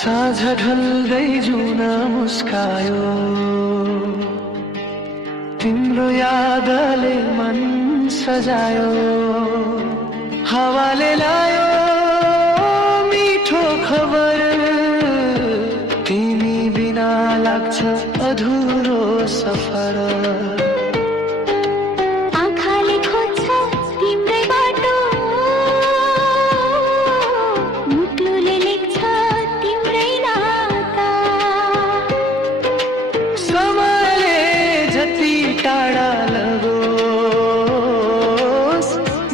साँझ ढल्दै जुन मुस्कायो, तिम्रो यादले मन सजायो। हावाले लायो मिठो खबर, तिमी बिना लाग्छ अधुरो सफर। आँखाले खोज्छ तिम्रै बाटो, मुटुले लेख्छ तिम्रै नाता। समयले जति टाढा लगोस्,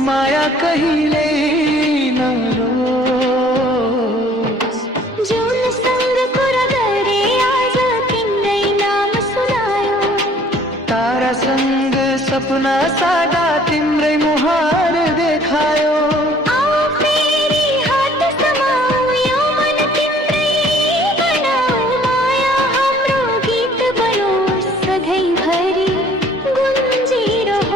माया कहिल्यै नरोस्। जुनसँग कुरा गरे आज तिम्रै नाम सुनायो, तारासँग सपना सादा तिम्रै मुहार देखायो। आओ फेरि हात समाऊ, यो मन तिम्रै बनाऊ। माया हाम्रो गीत बयोस्, सधैँभरि गुन्जिरहोस्।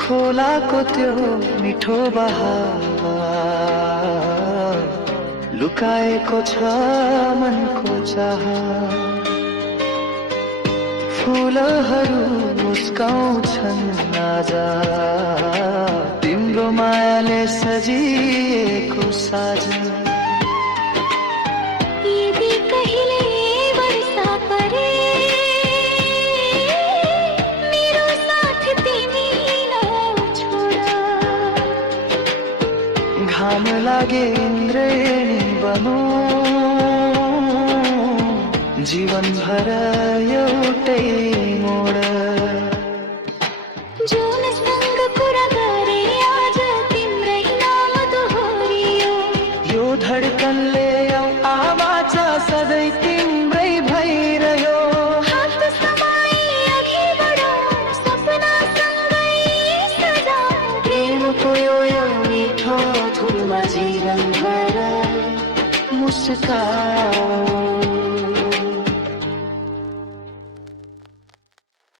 खोलाको त्यो मिठो बहार, लुकाएको छ मनको चाह। फुलहरू मुस्काउँछन् आज, तिम्रो मायाले सजिएको साझ। यदि कहिले वर्षा परे, मेरो साथ तिमी नछोड। घाम लागे इन्द्रेणी बनो, जीवनभर एउटै मोड। जुनसँग कुरा गरे आज तिम्रै नाम दोहोरियो, यो धडकनले आवाज सधैँ तिम्रै भइरह्यो। हात समाई अघि बढौँ, सपनासँगै सजाऊँ। प्रेमको यो मिठो धुनमा जीवनभर मुस्काऊ।